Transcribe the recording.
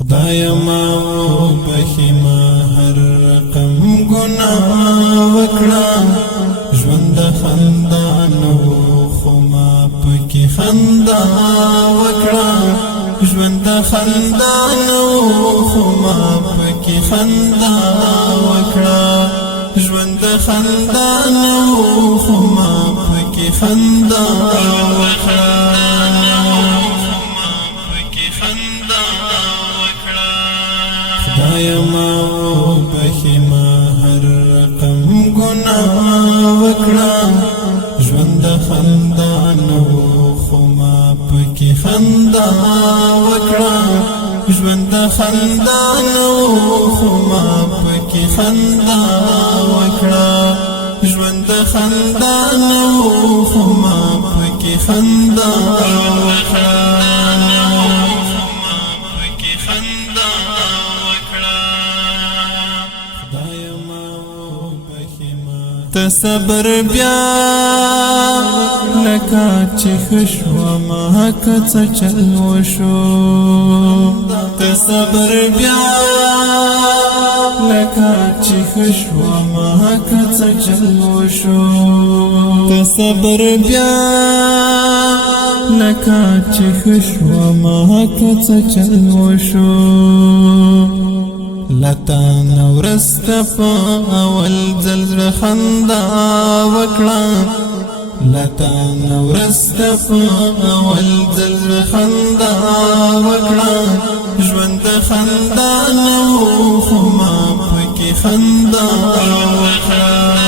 خدایا ما وبخي ما هر رقم گناه وکړه ژوند خندا نو خو ما پکې خندا وکړه ژوند خندا نو خو ما پکې خندا وکړه ژوند خندا نو خو ما پکې خندا وکړه خدایا ما وبخي ما هر رقم گناه وکړه ژوند خندا نو خو ما پکې خندا وکړه ژوند خندا نو خو ما پکې خندا وکړه ژوند خندا نو خو ما پکې خندا وکړه تصبر بیا لکه چې خشوا ما کڅ چل وشو تصبر بیا لکه چې خشوا ما کڅ چل وشو تصبر بیا لکه چې خشوا ما کڅ چل وشو لتا نورست پا اول زلزل خندا وکړه لتا نورست پا اول زلزل خندا وکړه ژوند خندا نو خو ما پکې خندا وکړه